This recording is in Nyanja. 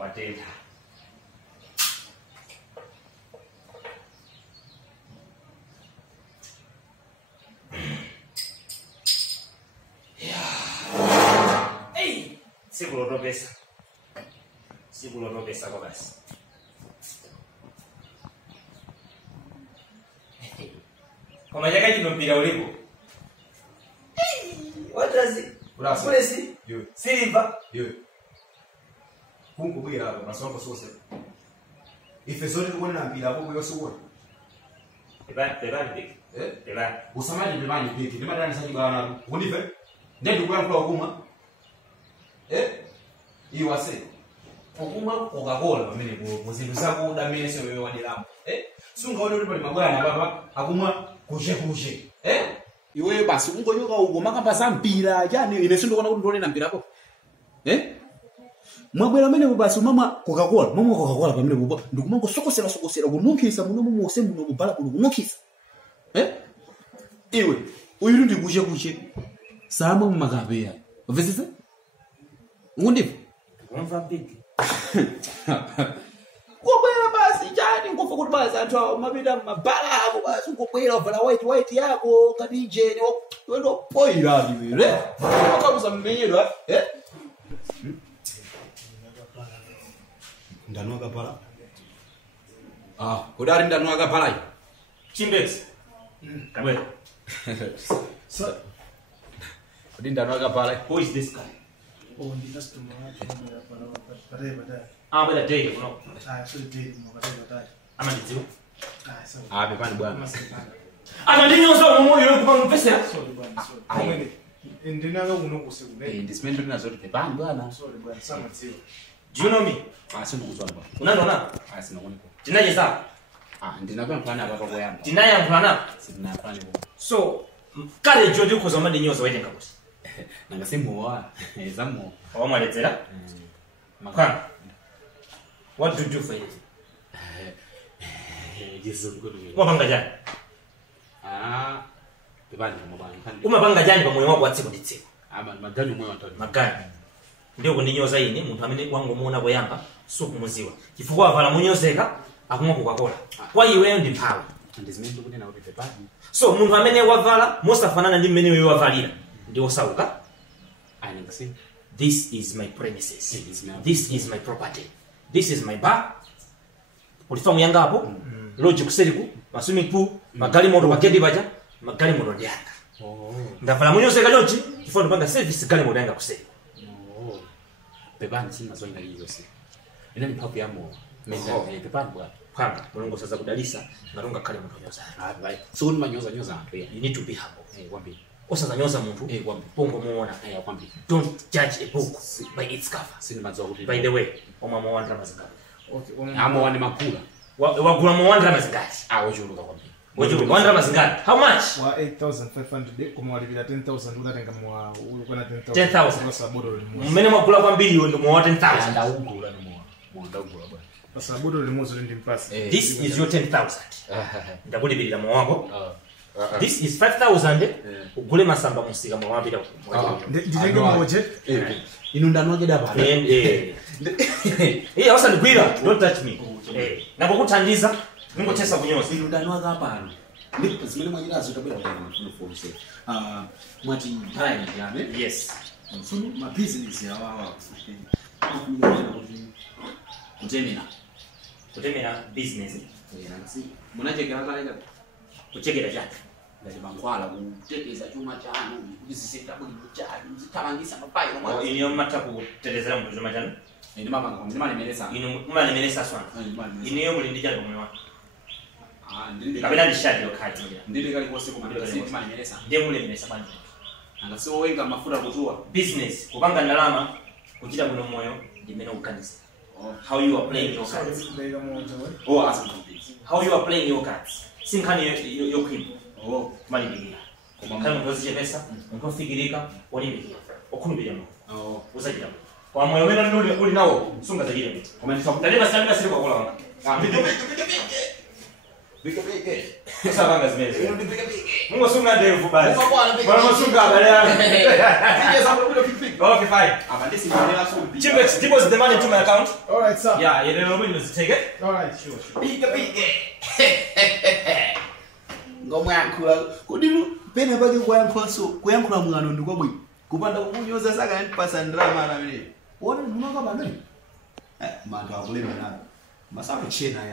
Watenda. Hey, sikuloto pesa kwa basi. Kwa majaka jino mpira ulipo. What does it? Urasi? Yo. Silva? Yo. Kungu bwira abo masongo sose. Ife zote kubona mpira abo yose ubona. Tebani big. Tebani. Usamaji bimani big. Ni madani saji bana. Unife? Ndio kwa mkwa kuma. Iwase. Okuma Coca-Cola pamene muzindu zako udamene sio wewe wadilamu. Sunga wale ulipo magwana baba akuma kushe. Iwe basi ungonyoka ugo makamba za mpira yani ine sindo kona kuti ndone na mpira hapo. Mwabwera mene basi mama Coca-Cola pamene buba ndikumango sokosera kununkisa muno mumose muno mubala kununkisa. Iwe uyiru ndikushe. Sama mumakabeya. Uvesisa? Ungundipo? Umva big. Ngobwera basi njani ngofa kuti basi anthu mapita mabala hapo basi ngobwera vala white yako kati jeni wendo poira ndiwe wakabuza mmenyedwa Ndanu akapala. kudari ndanu akapala Chimbex. Kabwe. So, kudi ndanu akapala Who is this guy? Oh, ndi customer para But a day, no. so day mo para. Ama ndiziwo. So. bepani bwana Ama ndinyoza moyo kwa mpesa. Sorry bwana, sorry. Ndinaga uno kusekune. ndisimendo ndinazoti bepani bwana Sorry bwana, sama tsiwo. Do you know me? asinokuzwana bwana Unanona? asinakuoneka Tinaje sa? ndinakwa mfana apa koyamba Tinaya mplana. sinafani ko So, kale jodi ukoza mande nyoza waitenga kuti. nanga simuwa ezamo Owamwaletsera? Makana. What do you do for it? Jesus good. Umapanga jani? Bepani mabana Umapanga jani pa moyo wako watsiko nditsiko. magani mwe watatu Magani. Ndio kundinyoza ine muntu amene wangu muona boyamba so kumuziwa. Chifukwa avala munyozeka akumwa Coca-Cola. Kwa iwe ndi mphawi. ndizimendo kuti nakuti bepani So muntu amene wavala mosafanana ndi mmene wewe wavalira ndi osauka. ainengasi This is my premises. This is my property. This is my bar. Ulifamu yanga hapo? Lodge kuseriku, maswimming pool, magali moto bagedi baja, magali moto ndianga. Ndavala munyose kaloti, chifukwa ndipanga service gali moto yanga kuseriku. bepani sinazoina yose ina ni papo yamo menda bepani bwana Panga, mulungu sasa kudalisa, ngaronga kale moto nyoza. right so kuti manyoza anthu ya You need to be humble. kwambiri Osaza nyoza muntu, kwambiri pongo muona. kwambiri Don't judge a book by its cover. sinimadziwa kuti By the way, oma mwandra mazingati. Okay, amo wane makula Wagula mwandra mazingati. ochuluka kwambiri Wajulu mwandra mazingati. How much? wa 8500 koma walipira 10000 unatenga mwa ulikuwa na 10,000. kwa sababu limozo. Mmene mwagula kwa mbili ndi mwa 10,000. ndaugula ni ndaugula bwana Kwa sababu limozo ndi mpasi. This is your 10,000. Ndakulipirira mwa wako. This is 5,000. Ugule masamba musika mwa wapita. Nditenge moje. inu ndanoje dapa Wasa ndigwira. Don't touch me. Nakukuthandiza ngingotesa kunyoza. inu ndanoga pano ndipo zimene mwanyirazo tabwera kufunse mwati time yani Yes. mfuno ma business ya wawa kutemera Kutemera business. nasi munachekera kale Kuchekera chake. ngati mankhwala kuteteza chuma chanu kuti zisita bwino chanu zithamangisa mapayi nomwe Ino mata kutetezera mtu chuma chanu. ndi mapanga ndimalemeresa Ino mumalemeresa swana. Ino muli ndi chalo moyo wako. ndinde Kapena ndishadi lokati. ndinde kali kose koma ndimalemeresa Ndiye mulemeresa banje. angasi owenga mafuta kutuwa Business kupanga ndalama kuchita kuno moyo ndimene ukanisa. How you are playing your cards. Ndega moje we. asa How you are playing your cards. Sinkhani yo queen. Mali bigira. Kama muntu ozichepesa, muntu ofikirika, olimbikira. Okhulupirira mu. Uzajira. Kwa moyo wena uli nawo sunga zajira. Koma ndifa kutaliba sanga siri kwa kola wanga. Pika pika. Usabanga zimeze. Pika pika. Mungu sunga ndevu basi. Bwana masunga abale yangu. Pika sababu pika pika. Okay, fine. Abandisi ndela so. Chimbex, deposit the money into my account. All right, sir. Yeah, you don't know when you take it. All right, sure. Pika pika. Ngomwe yankula. Kudinu pene pake kuyankhula mngano ndikwabwi. Kupanda kukunyoza saka ndipasa ndrama na vile. Wona ndinoka bandoni. Manthu akulema nayo. Masaku chena ya.